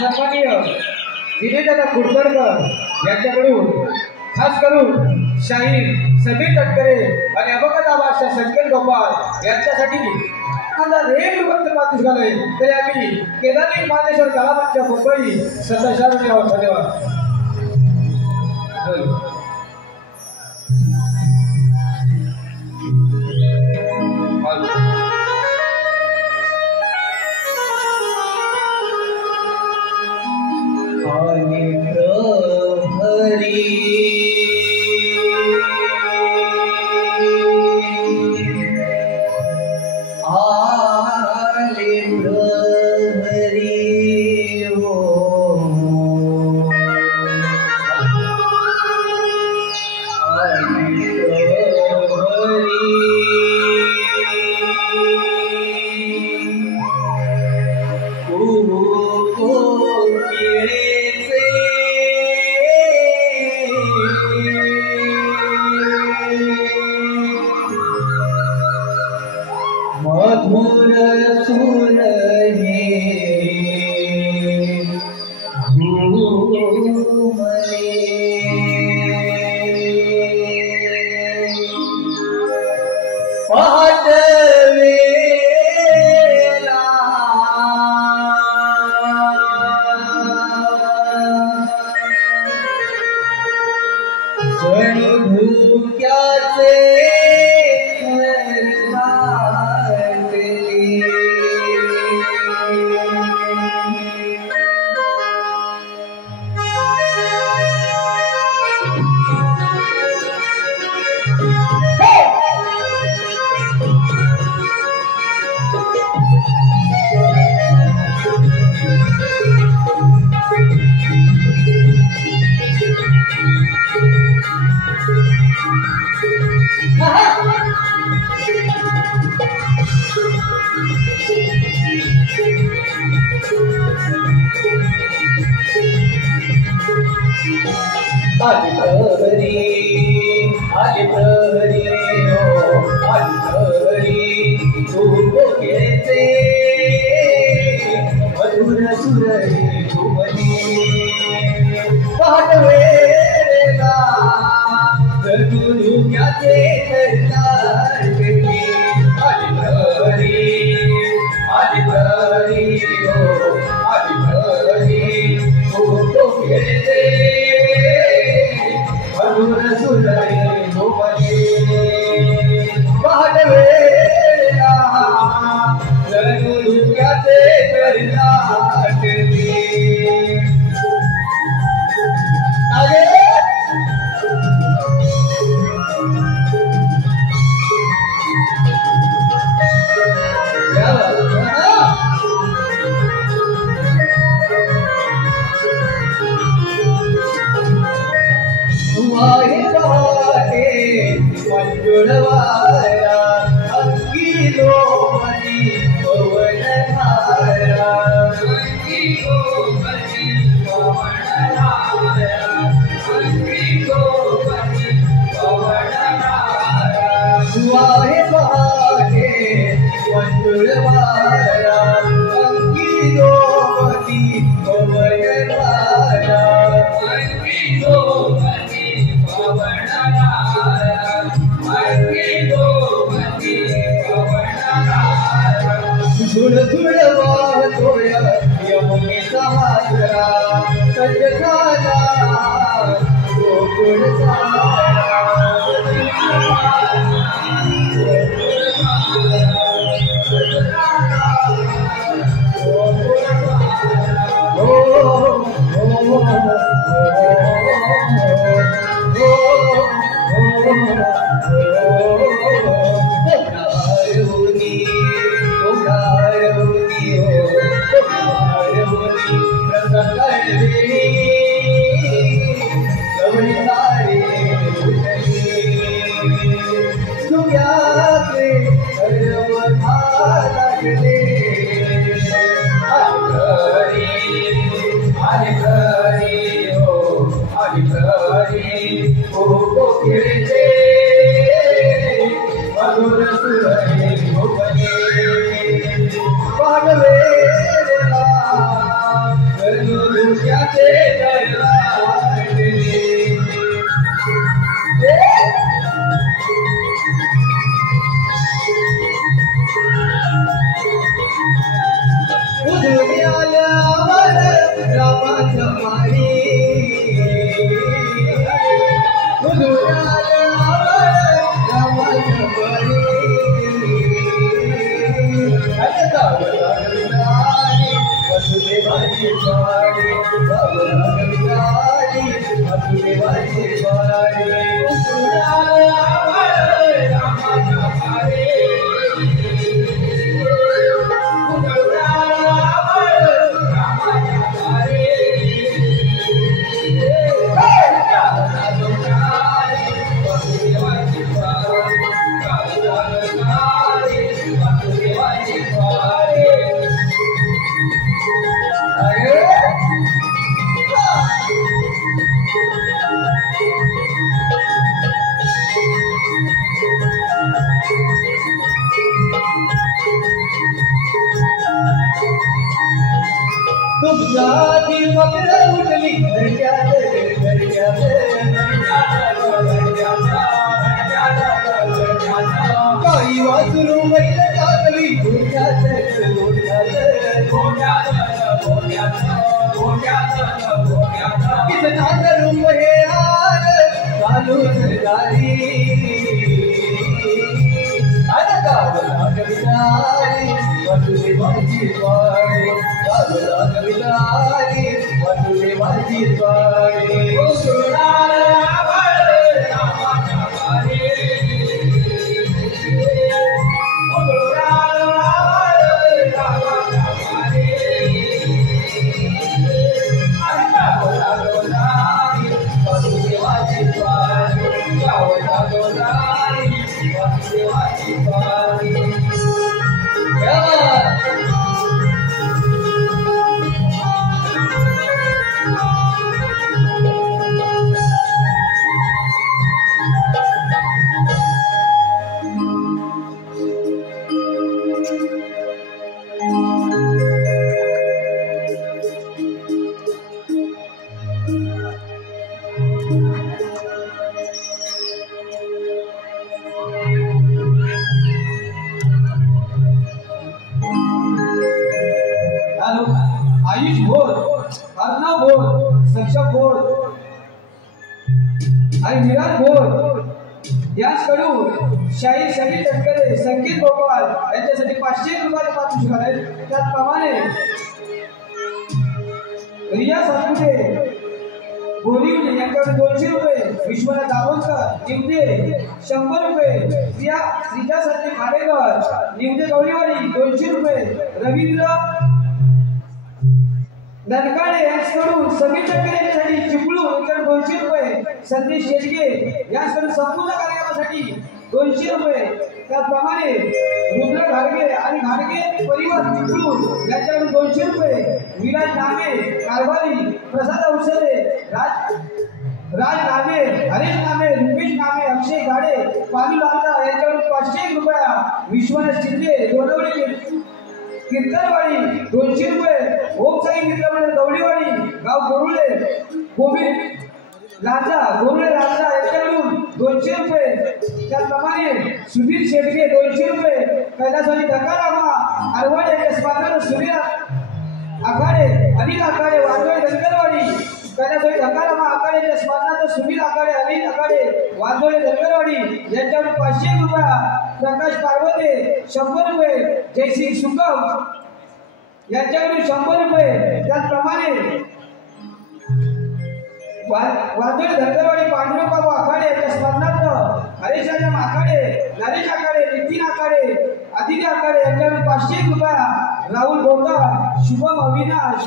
सन्माननीय विजयदादा कुडतरकर यांच्याकडून खास करून शाहीर समीर तटकरे आणि अभंगदा बादशाह शंकर गोपाल यांच्यासाठी मातीस घालय तरी आम्ही केदारी मानेश्वर कलामंच मुंबई सदस्या धन्यवाद. मधुर सुर उगारवनी हो उगारवनी प्रसकळली गवळी तारे उठली तुझ्याचे सर्व लागले आली घरी हो आली घरी हो कोकिळेचे मधुर सुरे भोवने पाडवेला गरुडच्याचे दरवाजे उधळ्यावर रामाच्या मारी उधळ्यावर रामाच्या मारी वसुदेवाची वाडी वसुदेवाची वाडी उधळ्यावर रामाच्या मारी तुमची मकर उठली घरच्यात काही वासरू मैल टाकली गोठ्यात कितना करू हे हार चालूच झाली गावला कवितारी वसुदेवाची स्वारी गावला कवितारी वसुदेवाची स्वारी आयुष भोर अर्णव भोर सक्षम भोर आणि विराट भोर याचकडून शाहीर शबीर तटकरे संकेत गोपाल यांच्यासाठी 500 रुपये पाठवू आहेत. त्याचप्रमाणे रिया सातपुते बोरिवली यांच्याकडे 200 रुपये, विश्वनाथ दाभोलकर निवडे 100 रुपये, श्रीजा सत्य खाडेकर निवडे गवळीवाडी 200 रुपये, रवींद्र नरकाळे यांच्याकडून समीर टक्कर यांच्यासाठी चिपळू यांच्याकडे 200 रुपये, संदेश शेटगे यांच्याकडून संपूर्ण कार्यक्रमासाठी 200 रुपये. त्याचप्रमाणे रुद्र घाडगे आणि घाडगे परिवार चिपळू यांच्याकडून 200 रुपये, विराज नामे कारभारी, प्रसाद औषधे, राज नामे, हरेश नामे, रुपेश नामे, अक्षय घाडे, पालू लालदा यांच्याकडून 500 रुपया, विश्वनाथ शिंदे दोडवली कीर्तनवाडी 200 रुपये, ओम साई मित्रमंडळ दौडीवाडी गाव गोरुळे गोविंद गोरुळे लांजा यांच्याकडून 200 रुपये. त्याचप्रमाणे सुधीर शेटगे 200 रुपये, कैलासवाडी दकारामा आरवाड यांच्या स्पर्धानं सुधीर आखाडे, अनिल आखाडे वाजवाडी धनगरवाडी, कैलासवाडी दकारामा आखाड्याच्या स्पर्धानं सुधीर आखाडे, अनिल आखाडे वाजवाडी धनगरवाडी यांच्याकडून 500 रुपया, प्रकाश पार्वते 100 रुपये, जयसिंग सुकम यांच्याकडून 100 रुपये. त्याचप्रमाणे वाजोळी धनगरवाडी पांडुरंगबाबू आखाडे यांच्या स्मरणार्थ हरेश आखाडे, नरेश आखाडे, नितीन आखाडे आदित्य आकाडे यांच्याकडून 501 रुपया, राहुल गोंदार, शुभम अविनाश,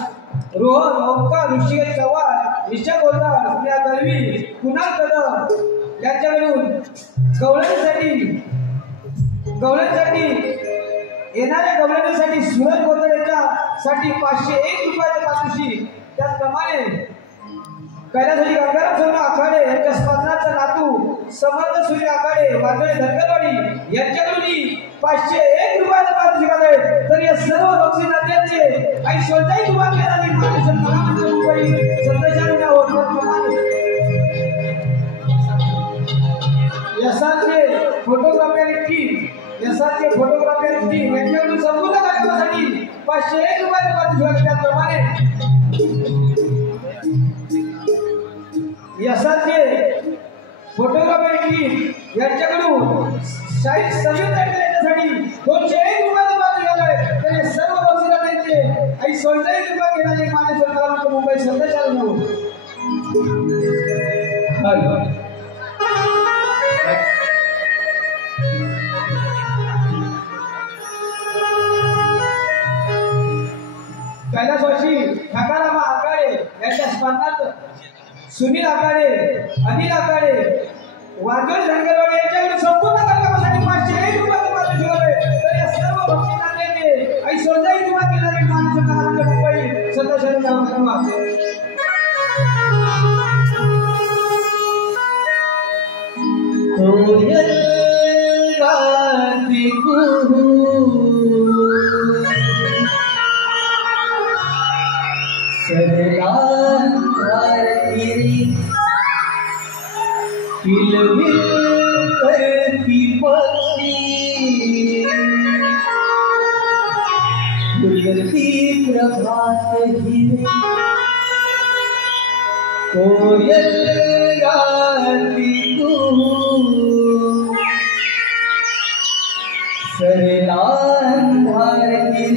रोहन ओंकार, ऋषिकेश चव्हाण, ईशा गोंदार, स्नेहा दळवी, कुणाल कदम यांच्याकडून गवळ्यांसाठी येणाऱ्या गवळ्यांसाठी सूरज गोंधळेच्या साठी 501 रुपयाचे पारितोषिक. त्याचप्रमाणे कैलासवाडी गंगाराम सोनू आखाडे यांच्या स्पंदनाचा नातू समर्थ सूर्य आखाडे वांद्रे धनगरवाडी यांच्याकडून 501 रुपयाचे पारितोषिक आले. तर या सर्व बक्षिसांचे काही स्वतःही उभा केला नाही. महाराष्ट्र महाराष्ट्र मुंबई संदेशाने होत यशाचे फोटोग्राफी टीम यांच्याकडून संपूर्ण कार्यक्रमासाठी 501 रुपयाचे पारितोषिक. त्याचप्रमाणे यशाचे फोटोग्राफी टीम यांच्याकडून शाहीद संयुक्त यांच्यासाठी 201 रुपयाचे पारितोषिक आले. तर हे सर्व बक्षिसांचे काही स्वतःही उभा केला नाही. महाराष्ट्र महाराष्ट्र मुंबई संदेशाने कैलासवासी ठकारामा आकाडे यांच्या स्पर्धात सुनील आकाडे, अनिल आकाडे, वांद्रे धनगरवाडी यांच्याकडून संपूर्ण कार्यक्रमासाठी 501 रुपयाचे पारितोषिक आले. तर या सर्व बक्षिसांचे काही स्वतःही उभा केला नाही. महाराष्ट्र मुंबई संदेशाने धन्यवाद. कोयल गाती कुहू सरलान भारती किलबिल करती पक्षी गुजरती प्रभात हिरे कोयल गाती सरलान भारती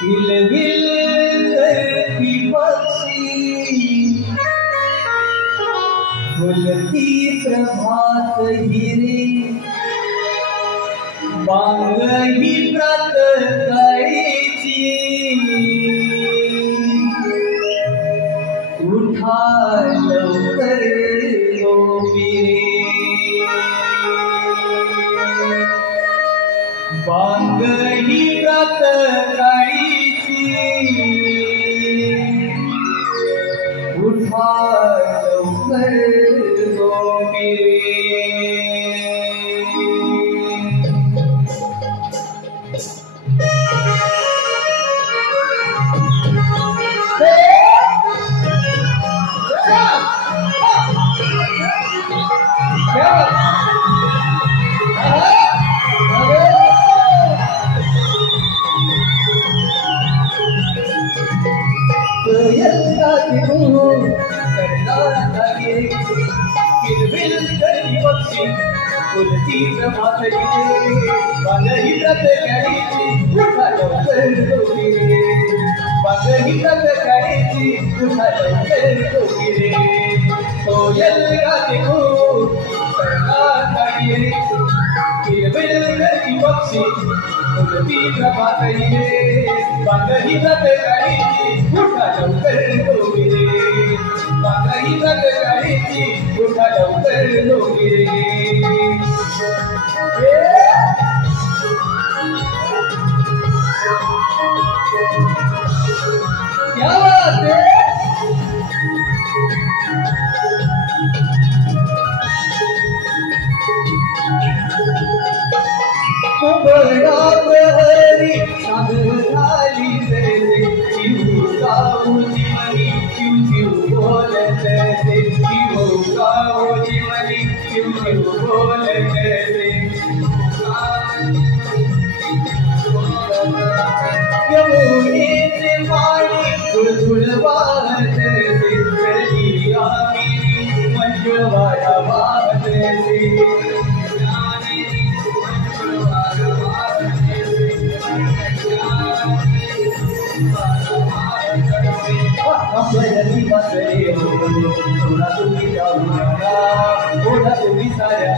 किलबिल करती पक्षी फुलती प्रभात हिरे बांगही प्रातःकाळीची उठा लवकर गोपिरे बांगही प्रातःकाळीची उठा लवकर गोपिरे फुलती प्रभात हिरे बांगही प्रातःकाळीची उठा लवकर गोपिरे बांगही प्रातःकाळीची उठा लवकर गोपिरे कोयल गाते खूप सरलाकाळी रे किलबिल करती पक्षी फुलती प्रभात हिरे बांगही प्रातःकाळीची उठा लवकर गोपिरे बांगही प्रातःकाळीची उठा लवकर गोपिरे क्या बात है बड़ा बहरी सांगली से शिव गाऊ जीवनी शिव शिव बोलते से शिव गाऊ जीवनी शिव शिव बोलते से यमुने से पानी धुल बहते से चली आमी मंजुवाया बहते से अपनी बसरे हो थोड़ा तुम्ही जाऊया थोड़ा तुम्ही साऱ्या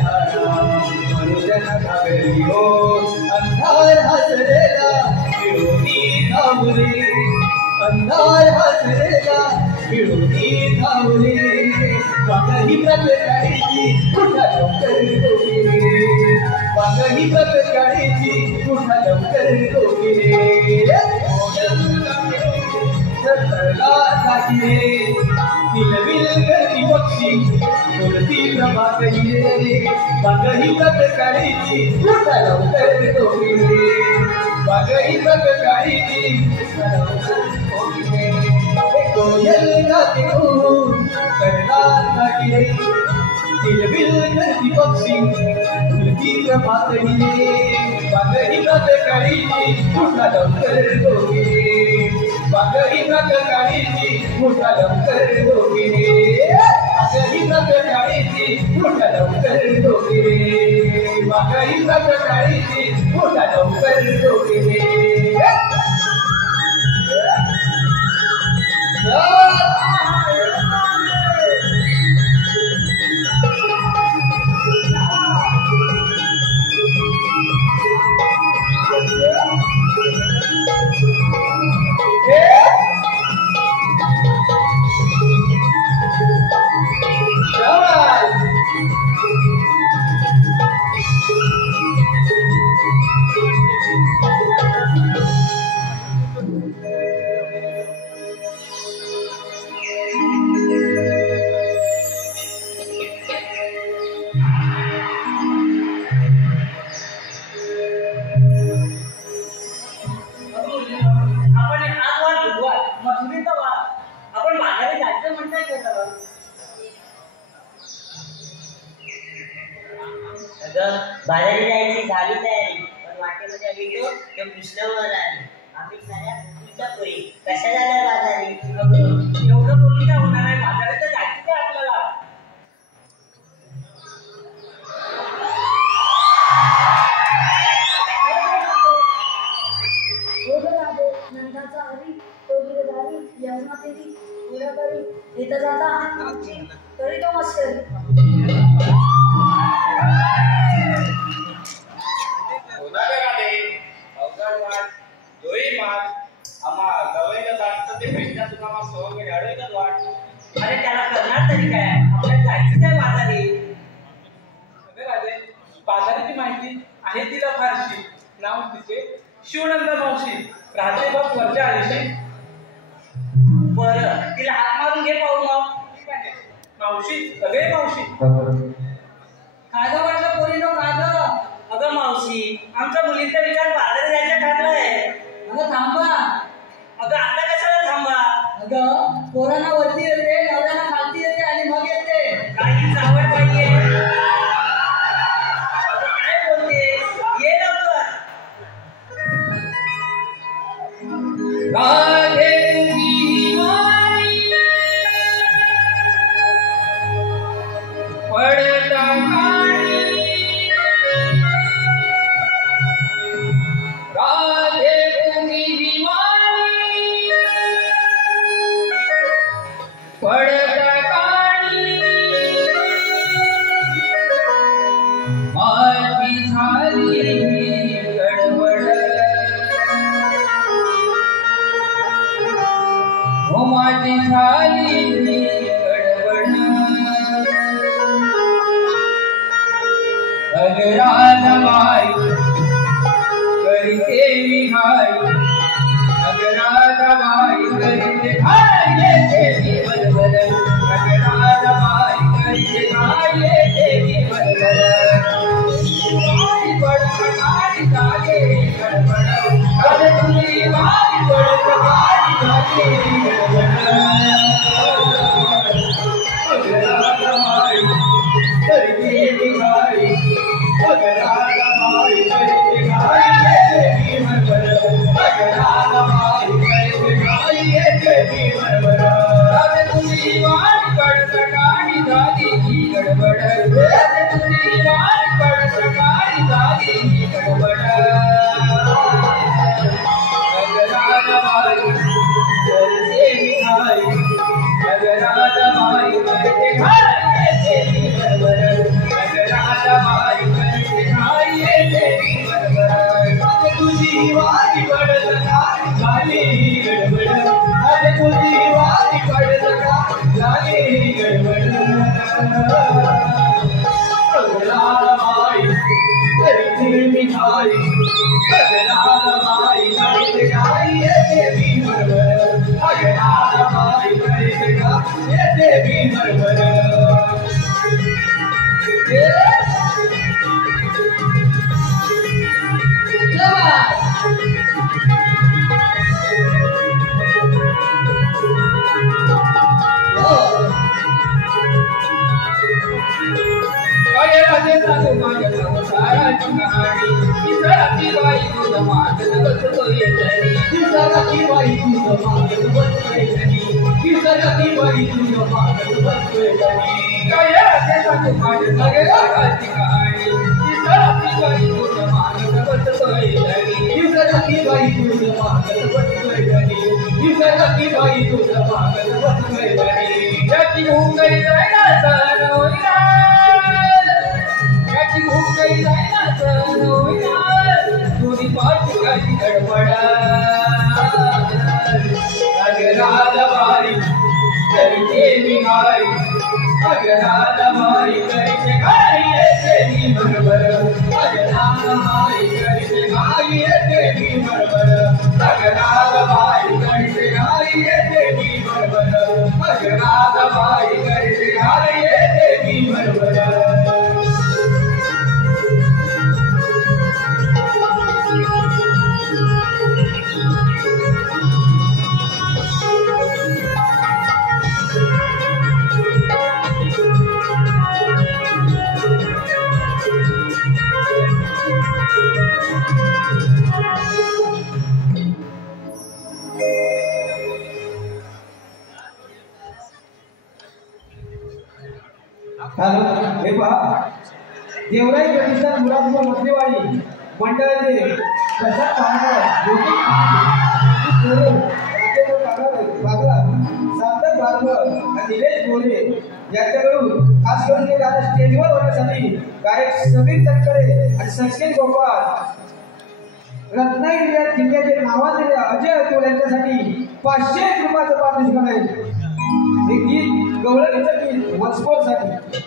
मनोजन घरी हो अंधार हसरेला मिळूनी धावले अंधार हसरेला मिळूनी धावले वागही प्रकाराची कुठा लवकर डोके वागही प्रकाराची कुठा लवकर डोके सरला सागिरे किलबिल करती पक्षी बोलती प्रभात रे वागही प्रकाराची कुठा लवकर डोके वागही प्रकाराची कुठा लवकर डोके कोयल गाते हो करणार नागिरे किलबिल करती पक्षी बोलती प्रभात रे वागही प्रकाराची कुठा लवकर डोके वागही प्रकाराची कुठा लवकर डोके वागही प्रकाराची कुठा लवकर डोके वागही प्रकाराची कुठा लवकर डोके बाजारी जायची झाली तयारी पण वाटेमध्ये गेलो तो कृष्णवर आली आम्ही साऱ्या पुढच्या पोरी कशा झाल्या बाजारी एवढं बोलली का होणार आहे बाजारात तर जायचं काय आपल्याला नंदाचा हरी तो गिरधारी यमुना तेरी पुढे करी येता जाता आमची तरी तो मस्करी अरे त्याला करणार तरी काय आपल्याला जायचं काय बाजारी राजे बाजाराची माहिती आहे तिला फारशी नाव तिचे शिवनंदा मावशी राहते बघ वरच्या आलेशी बरं तिला हात मारून घे पाहू मग मावशी सगळे मावशी काय वाटलं पोरीनो काय अगं मावशी आमच्या मुलींचा विचार बाजारी जायचा ठरलाय अगं थांबा अगं आता कशाला थांबा अगं पोरांना वरती येते नवऱ्याला खालती येते आणि मग येते काही आवड पाहिजे काय बोलते ये लवकर राधे तुझी वाणी पडता काळी राधे तुझी वाणी पडता काळी माझी झाली गडबड हो माझी झाली गडबड अगराधबाई करते विहाई अगराधबाई करते घाई येते बरोबर अगराधबाई करते घाई येते बरोबर पडत गाडी झाले गडबड अरे तुझी वाई पडत गाडी झाली गडबड अगराधबाई करते विहाई अगराधबाई करते घाई येते बरोबर अगराधबाई करते घाई येते बरोबर अरे तुझी वाई पडत गाडी झाली गडबड अरे तुझी वाई पडत गाडी झाली गडबड अगराधबाई करते गगनाबाई गायते गाई येते भीमरवर गगनाबाई गायते गाई येते भीमरवर हे पहा देवराई प्रतिष्ठान मुरादपूर मधलेवाडी मंडळाचे प्रसाद पाहणार सार्थक भार्गव आणि निलेश बोले यांच्याकडून खास करून ते गाणं स्टेजवर होण्यासाठी गायक समीर तटकरे आणि संकेत गोपाळ रत्नागिरी जिल्ह्याचे नावाजलेले अजय अतुल यांच्यासाठी 500 रुपयाचं पारितोषिक आहे. हे गीत गवळणीचं गीत वन्सपोर्टसाठी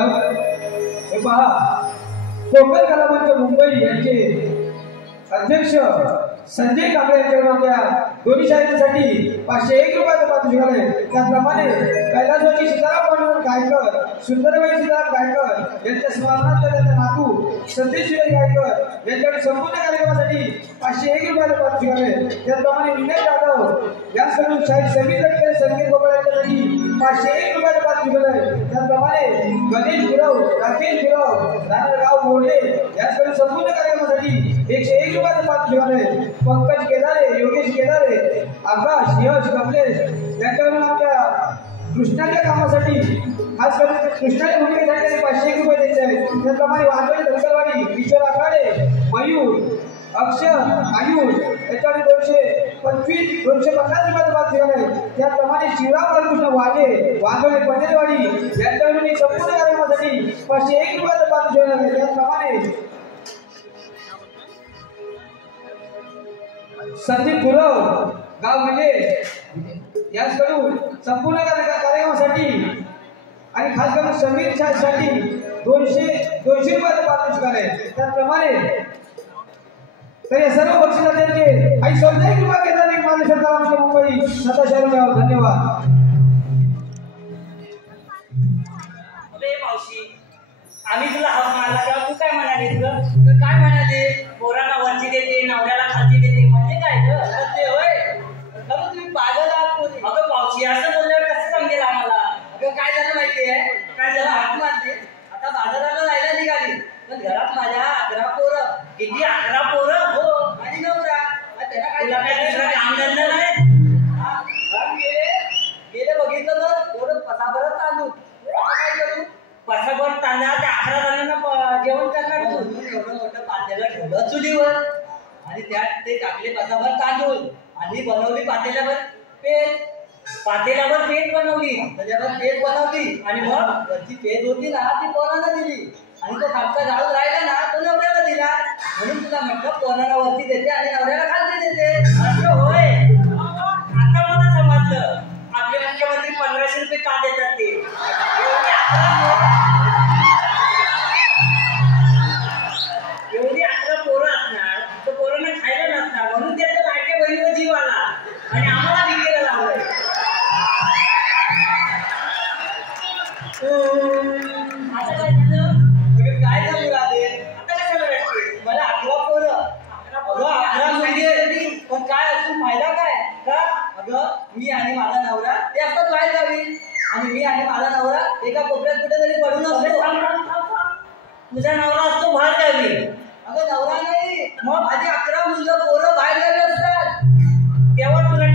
हे पहा कोकण कलामंच मुंबई यांचे अध्यक्ष संजय कांबळे यांच्याकडून आपल्या दोन्ही शाळेसाठी 501 रुपयाचं पारितोषिक आहे. त्याचप्रमाणे कैलासवासी सीताराम पांडुरंग गायकर, सुंदरबाई सीताराम गायकर यांच्या स्मरणार्थ त्यांचा नातू संदेश गायकर यांच्याकडे संपूर्ण कार्यक्रमासाठी 501 रुपयाचं पारितोषिक आहे. त्याचप्रमाणे विनय जाधव यांच्याकडून शाळेत समिती संकेत गोपाळ यांच्यासाठी 501 रुपयाचं पारितोषिक आहे. त्याचप्रमाणे गणेश गुरव, राकेश गुरव, राणगाव मोर्डे यांच्याकडून संपूर्ण कार्यक्रमासाठी 101 रुपयाचं पारितोषिक आहे. पंकज केदारे, योगेश केदारे, आकाश, यश, कमलेश यांच्याकडून आपल्या कृष्णाच्या कामासाठी खास करून कृष्णाच्या भूमिकेसाठी 501 रुपये द्यायचे आहेत. त्याचप्रमाणे वाघोली धनगरवाडी, किशोर आखाडे, मयूर, अक्षय, आयुष याच्याकडे 225, 250 रुपयाचं पारितोषिक आहे. त्याचप्रमाणे शिवराम बालकृष्ण वाघे, वाघोली पटेलवाडी यांच्याकडून संपूर्ण कार्यक्रमासाठी 501 रुपयाचं पारितोषिक आहे. त्याचप्रमाणे संदीप गुरव, गाव मिले यांच्याकडून संपूर्ण कार्यक्रमासाठी आणि खास करून समीर साठी 200 रुपयाचं पारितोषिक आहे. त्याचप्रमाणे तर या सर्व बक्षिसाचे आई 101 रुपये केंद्राने माझे सरकार मुंबई 27 धन्यवाद. मावशी आम्ही तुला हक मारला तेव्हा तू काय म्हणाली? तुला काय म्हणाले? पोरांना वरची देते, नवऱ्याला खालची देते म्हणजे काय ग? ते होय अगं तुम्ही पागल आहात कोणी? अगं मावशी असं बोलल्यावर कसं समजेल आम्हाला? अगं काय झालं माहितीये? काय झालं? हाक मारली, आता बाजाराला जायला निघाली, पण घरात माझ्या 11 पोरं. किती? 11 पोरं? हो, आणि नवरा. त्याला काय दुसरं काम धंदा नाही? गेले बघितलं तर एवढं पसाभरच तांदूळ. काय करू? पसाभर तांदळा त्या 11 जणांना जेवण करणार तू? एवढं मोठं पातेलं ठेवलं चुलीवर आणि त्यात ते टाकले पसाभर तांदूळ आणि बनवली पातेल्यावर पेज. पातेल्यावर पेज बनवली, त्याच्यावर पेज बनवली आणि मग वरची पेज होती ना ती पोरांना दिली आणि तो खालचा झाडू राहिला ना तो नवऱ्याला दिला. म्हणून तुला म्हटलं पोरांना वरती देते आणि नवऱ्याला खालची देते. असं होय? आता मला समजलं आपले मुख्यमंत्री 1500 रुपये का देतात ते. एवढी 11 पोरं असणार तर पोरांना खायला नसणार म्हणून त्याच्या लाडक्या बहिणीवर जीव आला आणि आम्हाला विकेला लावलंय. आता काय झालं? काय झालं राधे? आता कशाला भेटते? मला 11 पोरं, 11 मुलगी, पण काय असून फायदा काय? का अगं मी आणि माझा नवरा ते असतात बाहेर गावी आणि मी आणि माझा नवरा एका कोपऱ्यात कुठेतरी पडून असतो. तुझा नवरा असतो बाहेर गावी. अगं नवरा नाही, मग माझी 11 मुलं पोरं बाहेर गावी असतात. तेव्हा तुला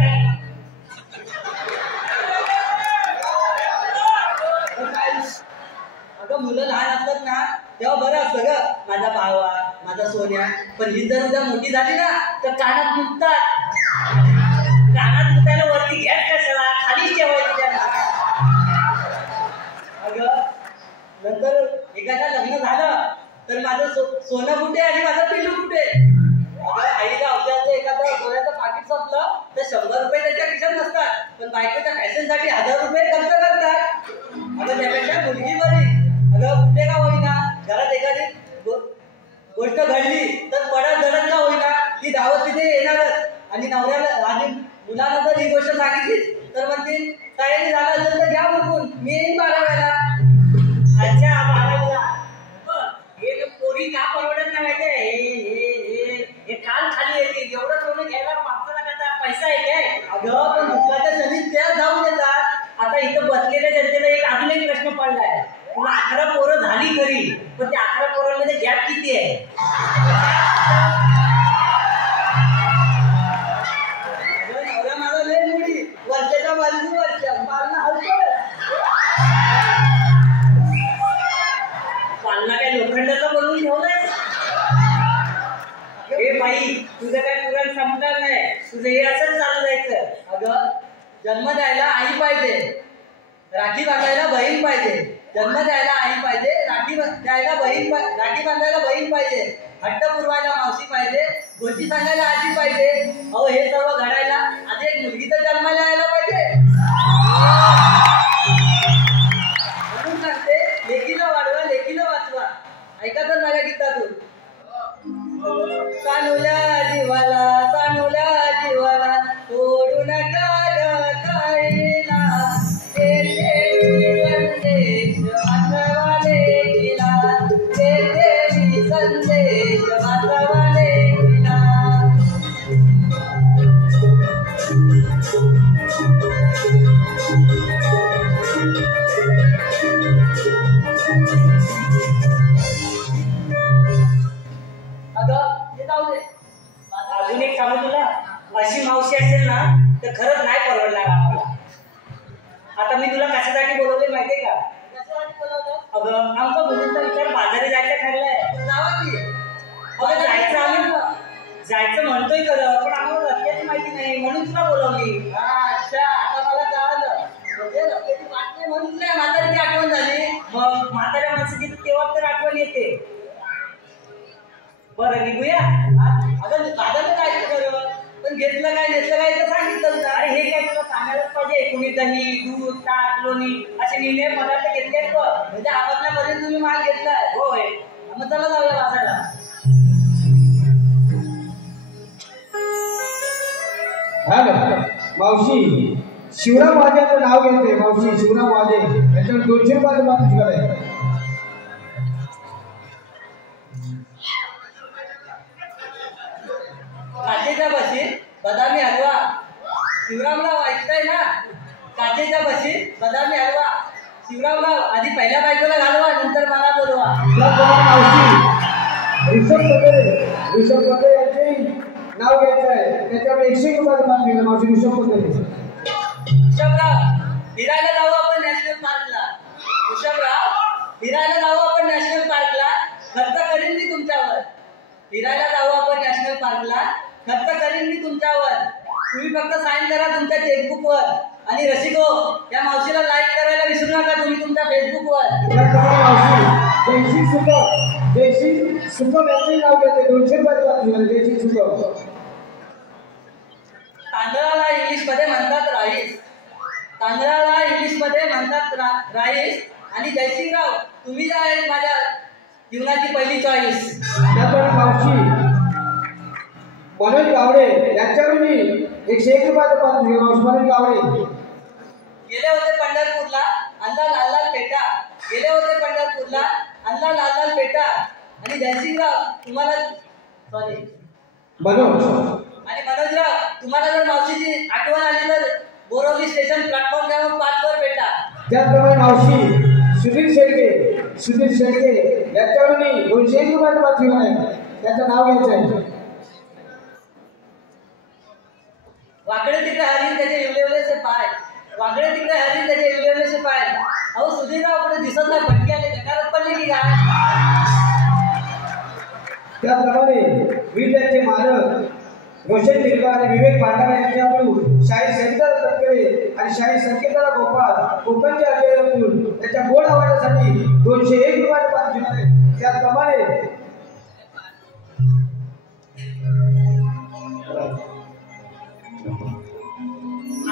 अगं मुलं लहान असतात ना तेव्हा बरं असतं ग, माझा भावा, माझा सोन्या. पण ही जर उद्या मोठी झाली ना तर कानात मुततात. कानात मुतायला वरती घ्या कशाला, खालीच ठेवायची त्यांना. अगं नंतर एखादा लग्न झालं तर माझं सोनं कुठे आणि माझं पिल्लू कुठे? अगं आईला औषधाचं एखादं सोन्याचं पाकिट संपलं तर 100 रुपये त्याच्या खिशात नसतात, पण बायकोच्या फॅशनसाठी 1000 रुपये खर्च करतात. अगं त्यापेक्षा मुलगी बरी. अगं कुठे का होईना घरात एखादी गोष्ट घडली तर पडत धडत का होईना ती धावत तिथे येणारच. आणि नवऱ्याला आणि मुलांना जर ही गोष्ट सांगितली तर म्हणते तयारी झाला असेल तर घ्या उरकून, मी येईन 12व्याला. अच्छा 12व्याला हे पोरी का परवडत नाही माहितीये? हे काल खाली येते एवढं सोनं घ्यायला माणसाला का पैसा आहे काय? अगं पण दुःखाच्या क्षणीच त्या जाऊन येतात. आता इथं बसलेल्या जनतेला अजून एक प्रश्न पडलाय, तुला 11 पोरं झाली खरी पण त्या 11 पोरांमध्ये गॅप किती आहे? नवरा माझा लय मुली वर्षाच्या बाजूने वर्ष पालना हलकं. पालना काय लोखंडाचा बनवून ठेवलाय? हे बाई तुझं काय पुराण संपणार नाही, तुझं हे असंच चालू जायचं. अगं जन्म द्यायला आई पाहिजे, राखी बांधायला बहीण पाहिजे. जन्म द्यायला आई पाहिजे, राखी द्यायला बहीण, राखी बांधायला बहीण पाहिजे, हट्ट पुरवायला मावशी पाहिजे, गोष्टी सांगायला आजी पाहिजे. अहो हे सर्व घडायला आधी एक मुलगी तर जन्माला यायला पाहिजे. म्हणून सांगते लेकीला वाढवा, लेकीला वाचवा. ऐका तर माझ्या गीतातून. कानुल्या जीवाला गुणगान गायला येथे संदेश वाचवाले गेला येथे संदेश वाचवाले गेला अजून एक सांगू तुला अशी मावशी असेल ना तर खरंच नाही परवडणार आम्हाला. आता मी तुला कशासाठी बोलवले माहितीये का? अगं आमचा मुलींचा विचार बाजारी जायचं ठरलाय. अगं जायचं आम्ही जायचं म्हणतोय खरं पण आम्हाला रस्त्याची माहिती नाही म्हणून तुला बोलवली. अच्छा आता मला कळालं म्हणजे रस्त्याची वाट नाही म्हणून नाही म्हातारीची आठवण झाली. मग म्हाताऱ्या माणसाची तेव्हा तर आठवण येते. बरं निघूया. अगं दादाने काय केलं पण घेतलं काय नेतलं काय तर सांगितलं ना. अरे हे काय तुला सांगायलाच पाहिजे. कोणी दही दूध ताक लोणी असे निर्णय पदार्थ घेतलेत बघ. म्हणजे आपल्यापर्यंत तुम्ही माल घेतलाय. होय मग चला जाऊया वाचायला. हॅलो मावशी शिवराम वाजेचं नाव घेते. मावशी शिवराम वाजे याच्यावर 200 रुपयाचं मात्र शिकायला काचेच्या बशीत बदामी हलवा. शिवरामराव ऐकताय ना? काचेच्या बशीत बदामी हलवा. शिवरामराव आधी पहिल्या बायकोला घालवा नंतर मला बोलवा. मावशी ऋषभ पते यांचे नाव घ्यायचं आहे. त्याच्यावर 101 रुपयाचं मात्र शिकायला मावशी ऋषभ पते. ऋषभराव फिरायला जाऊ आपण नॅशनल पार्कला. ऋषभराव फिरायला जाऊ आपण नॅशनल पार्कला. खर्च करीन मी तुमच्यावर. फिरायला जाऊ आपण नॅशनल पार्कला. खर्च करीन मी तुमच्यावर. तुम्ही फक्त साईन करा तुमच्या चेकबुकवर. आणि रसिको या मावशीला लाईक करायला विसरू नका तुम्ही तुमच्या फेसबुकवर. जयश्री सुकम यांचे नाव घ्यायचे. 200 रुपयाचं मात्र शिकायला जयश्री सुकम. तांदळाला इंग्लिश मध्ये म्हणतात राईस. तांदळाला इंग्लिश मध्ये म्हणतात राईस. आणि जयसिंगराव तुम्ही जे आहेत माझ्या जीवनाची पहिली चॉईस. त्याचप्रमाणे मावशी मनोज गावडे यांच्याकडून मी 101 रुपयाचं मात्र शिकायला मावशी मनोज गावडे. गेले होते पंढरपूरला आणला लाल लाल पेटा. गेले होते पंढरपूरला आणला लाल लाल पेटा. आणि जयसिंगराव तुम्हाला सॉरी मनोज आणि मनोजराव तुम्हाला जर मावशीची आठवण आली तर बोरवली स्टेशन प्लॅटफॉर्म क्रमांक 5 वर भेटा. त्याचप्रमाणे मावशी सुधीर शेळके यांच्याकडून मी 201 रुपयाचं मात्र शिकायला आहे. त्याचं नाव घ्यायचं आहे. वाकडे तिकडे हरीन त्याचे इवलेवलेचे पाय. वाकडे तिकडे हरीन त्याचे इवलेवलेचे पाय. अहो सुधीरराव पुढे दिसत नाही. भटक्याने घरात पडले की काय? त्याचप्रमाणे विद्याचे मालक रोशन तिरका आणि विवेक भांडारा यांच्याकडून शाही संगीता तटकरे आणि शाही संकेताला गोपाळ कोकणच्या अध्ययनातून त्याच्या गोड आवाजासाठी 201 रुपयाचं मात्र शिकायला आहे. त्याचप्रमाणे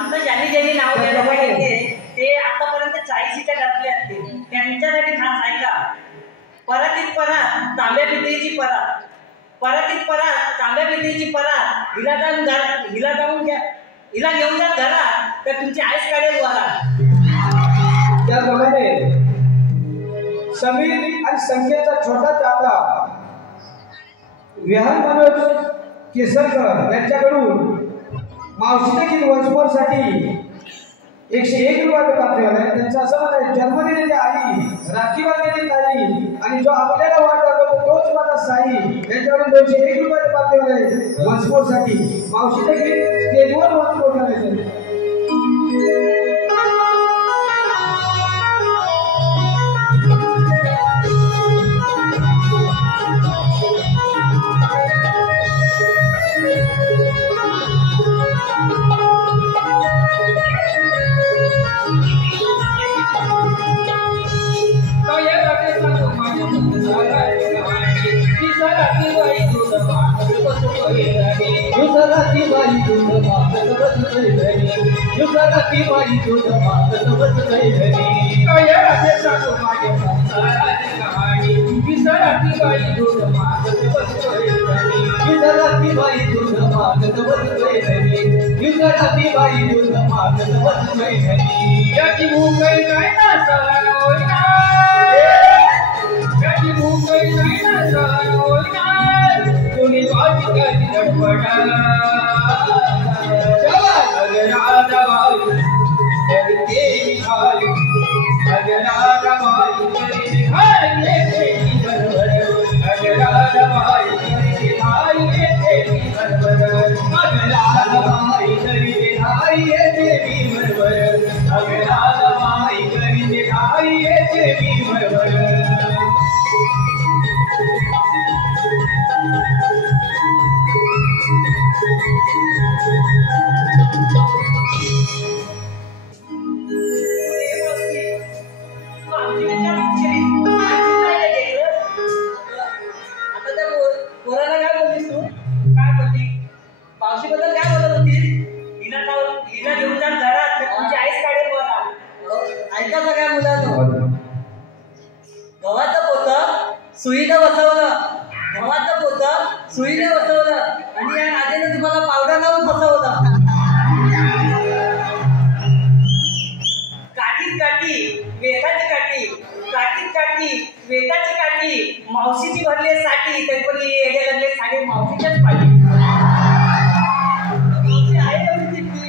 आता ज्यांनी नाव घ्यायला पाहिजे ते आतापर्यंत 40 सीटा घातले असतील त्यांच्यासाठी खास ऐका. परातीत परात तांब्या पितळीची परात. परातीत परात तांब्या पितळीची परात. हिला घेऊन जा घरात तर तुमची आईस काढेल वरात. त्याचप्रमाणे समीर आणि संकेतचा छोटा चाचा विहान मनोज केसरकर यांच्याकडून मावशीच्या गीत वंशमोरसाठी 101 रुपयाचं मात्र आहे. त्यांचं असं म्हणणं आहे जन्मदिनाची आई राखी बांधलेली ताई आणि जो आपल्याला वाट दाखवतो तोच माझा साई यांच्याकडून 201 रुपयाचं मात्र आहे वंशमोरसाठी. मावशीच्या गीत स्टेजवर वंशमोर करायचं. दिवसाची बाई दूध मागत बसलोय घरी याची भूक काही नाही ना सहन होईना याची भूक काही नाही ना सहन होईना कोणी वाटी कधी धडपडा अगर राजा बाई करते निघाली अगर राजा बाई करते निघाली येते बरोबर अगर राजा बाई करते निघाली येते बरोबर अगर राजा बाई करते निघाली येते बरोबर अगर राजा बाई करते निघाली येते बरोबर पोराला काय बोललीस तू काय बोलली मावशीबद्दल काय बोलत होतीस हिला घेऊन जा घरात तुमची आईच काढेल बघा ऐका सगळ्या मुलांनो गव्हाचं पोतं सुईनं बसवलं गव्हाचं पोतं सुईनं बसवलं आणि या नादेने तुम्हाला पावडर लावून फसवलं काठीच काठी वेताची काठी काठीच काठी वेताची काठी मावशीची भरली साठी तरी पण येडे लागले साडे मावशीच्याच पाठी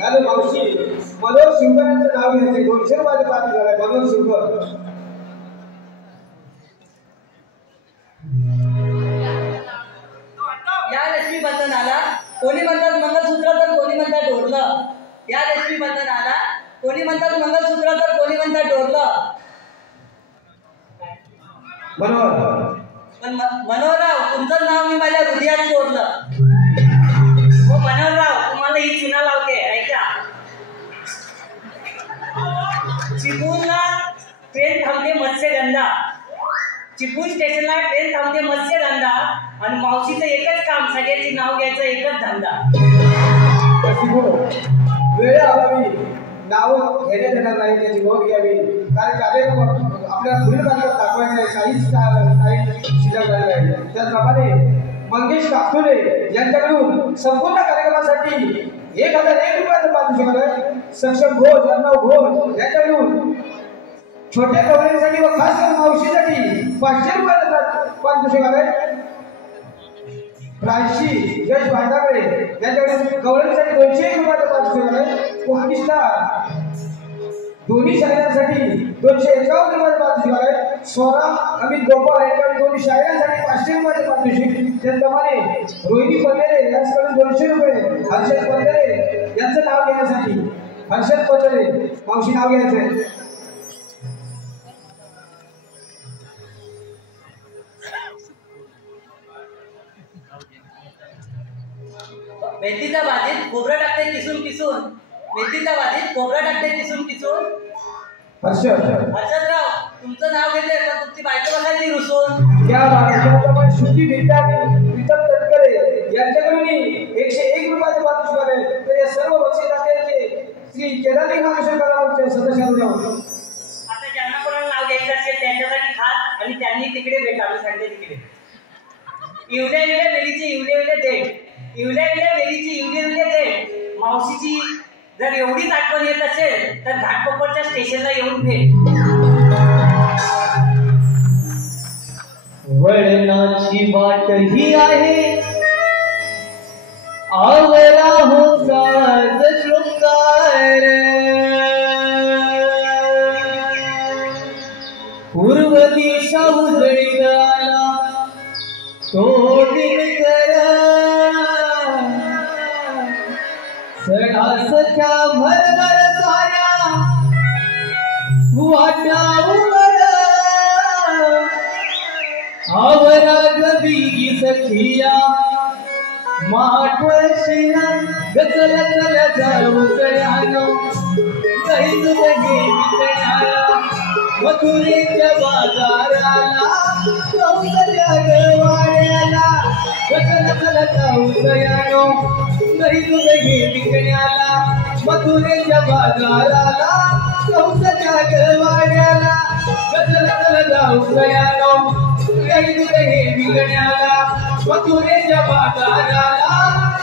हॅलो मावशी मनोहर शिवकरांचं नाव घ्यायचे 200 रुपयाचे पाकिट झालंय मनोहर शिवकर या लक्ष्मी बंधनाला कोणी म्हणतात मंगळसूत्र तर कोणी म्हणतात डोरलं या लक्ष्मी बंधनाला कोणी म्हणतात मंगळसूत्र तर कोणी म्हणतात डोरलं मनोहर पण मनोहरराव तुमचं नाव मी माझ्या हृदयात कोरलं हो मनोहरराव तुम्हाला ही चुना लावते ऐका चिपळूणला ट्रेन थांबते मत्स्यगंधा चिपळूण स्टेशनला ट्रेन थांबते मत्स्यगंधा आणि मावशीचं एकच काम सगळ्याची नाव घ्यायचं एकच धंदा वेळेअभावी नाव घेण्यात येणार नाही त्याची नोंद घ्यावी कारण कार्यक्रम आपल्याला पुढील कार्यक्रम दाखवायचा आहे काही शिल्लक राहिला आहे त्याचप्रमाणे मंगेश कापटुले यांच्याकडून संपूर्ण कार्यक्रमासाठी 1001 रुपयाचं पारितोषिक आहे सक्षम घोष अर्णव घोष यांच्याकडून छोट्या गवळींसाठी व खास करून मावशीसाठी 500 रुपयाचं पारितोषिक आहे राजशी यश भांडागळे यांच्याकडे गवळणीसाठी 201 रुपयाचं पारितोषिक आहे कोकणिष्ठा दोन्ही शाळांसाठी 251 रुपयाचं पारितोषिक आहे स्वरा अमित गोपाळ यांच्याकडे दोन्ही शाळांसाठी 500 रुपयाचं पारितोषिक त्याचप्रमाणे रोहिणी पंधरे यांच्याकडून 200 रुपये हर्षद पंधरे यांचं नाव घेण्यासाठी हर्षद पंधरे मावशी नाव घ्यायचंय मेथीच्या भाजीत खोबरं टाकते किसून किसून मेथीच्या भाजीत खोबरं टाकते किसून किसून हर्षदराव तुमचं नाव घेतलंय पण तुमची बायको बघायची रुसून या भागात श्रुती विठ्ठल तटकरे यांच्याकडून 101 रुपयाचे पारितोषिक आहे तर या सर्व बक्षिसाचे श्री केदारी महाराष्ट्र कलावंतच्या सदस्यांना आता ज्यांना कोणाला नाव घ्यायचं असेल त्यांच्यासाठी खास आणि त्यांनी तिकडे भेटा आम्ही सांगते तिकडे इवल्या इवल्या वेलीची इवले इवले देठ इवल्या इवल्या वेलीची इवले इवले देठ मावशीची जर एवढीच आठवण येत असेल तर घाटकोपरच्या स्टेशनला येऊन भेट वळणाची वाट ही आहे आवरा हो साज शृंगार पूर्व दिशा उजळी आला तो दिनकर सणासख्या भरभर साऱ्या वाटावर आवरा गबीगी सखिया माठवशिया गचल चल जाऊ सयानो गैज बगे वितळाला मथुरेच्या बाजाराला कौसल्या गवाड्याला गचल चल जाऊ सयानो गैज बगे विकण्याला मथुरेच्या बाजाराला कौसल्या गवाड्याला गचल चल जाऊ सयानो गैज बगे विकण्याला मथुरेच्या बाजाराला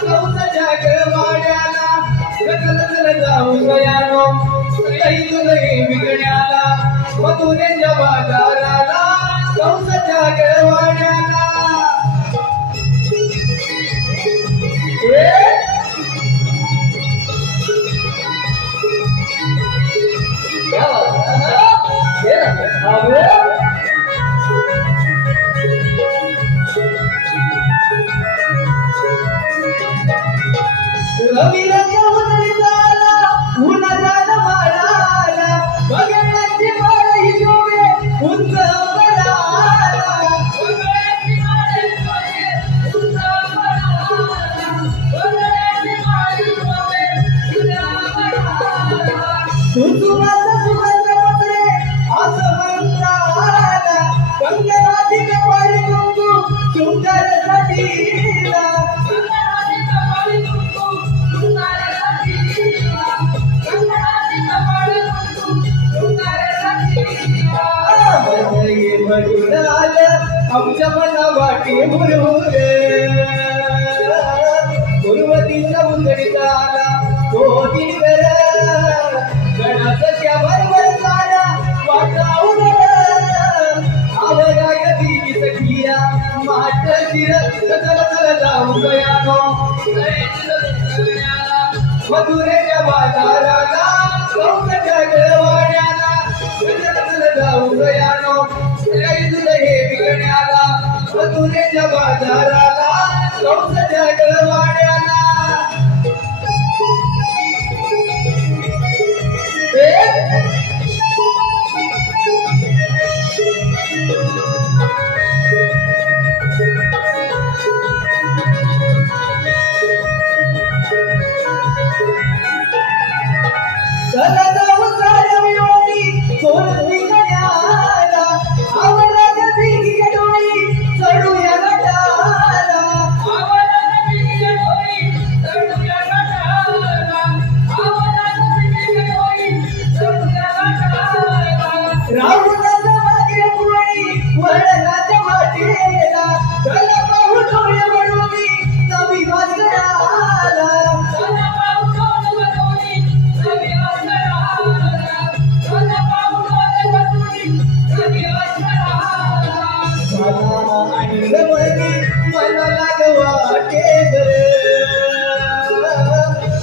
कौसल्या गवाड्याला जाऊ गयानो काही तुझे विकण्याला मथुरेच्या बाजाराला कंसाच्या गळवाण्याला रवीराच्या उदळीला उन्हाचा माळाला बघण्याची माळ ही शोभे उंच अंबराला बघण्याची माळ ही शोभे उंच अंबराला बघण्याची माळ ही शोभे उंच अंबराला कुसुमाचा सुगंध पसरे असं मंत्राला गंगाराधी कपाळी कुंकू सुंदर सटीला आमच्या मना वाटी मुरमुर गुरुवतीच्या उंदडीचा आला तो दिगर गणाच्या बरोबर सारा वाटा उघड आवराय दिली सखिया माट शिर चल जाऊ गयानो मथुरेच्या बाजाराला कंसाच्या गळवाण्याला चल जाऊ गयानो काही तुझं हे विकण्याला मथुरेच्या बाजाराला कंसाच्या गळवाण्याला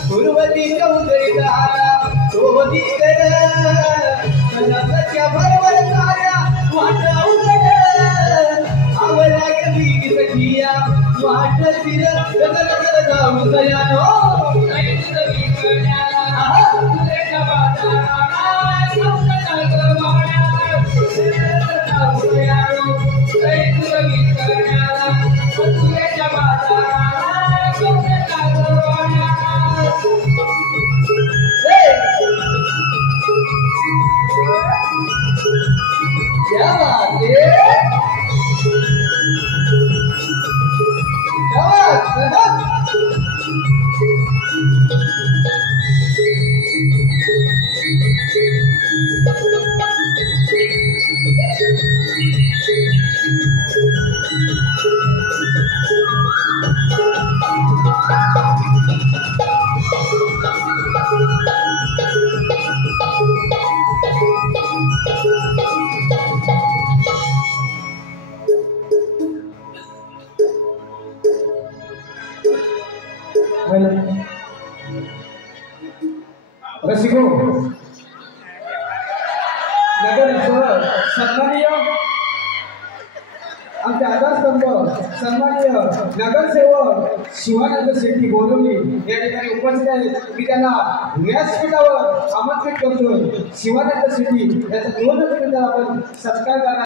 गुरुवतीच्या उदळीचा आला तो दिगर गणाच्या बरोबर साऱ्या वाटा उघड आवराय दिली सखिया माट शिर चल जाऊ गयानो काही तुझं विकण्याला मथुरेच्या बाजाराला कंसाच्या गळवाण्याला जाऊ गयानो काही तुझं विकण्याला मथुरेच्या बाजाराला कंसाच्या गळवाण्याला क्या बात है क्या बात रसिको नगर सन्माननीय आमचे आधारस्तंभ सन्माननीय नगरसेवक शिवानंद शेट्टी बोरवली या ठिकाणी उपस्थित आहेत. मी त्यांना व्यासपीठावर आमंत्रित करतोय. शिवानंद शेट्टी याचा 2 मिनिटात आपण सत्कार करणार.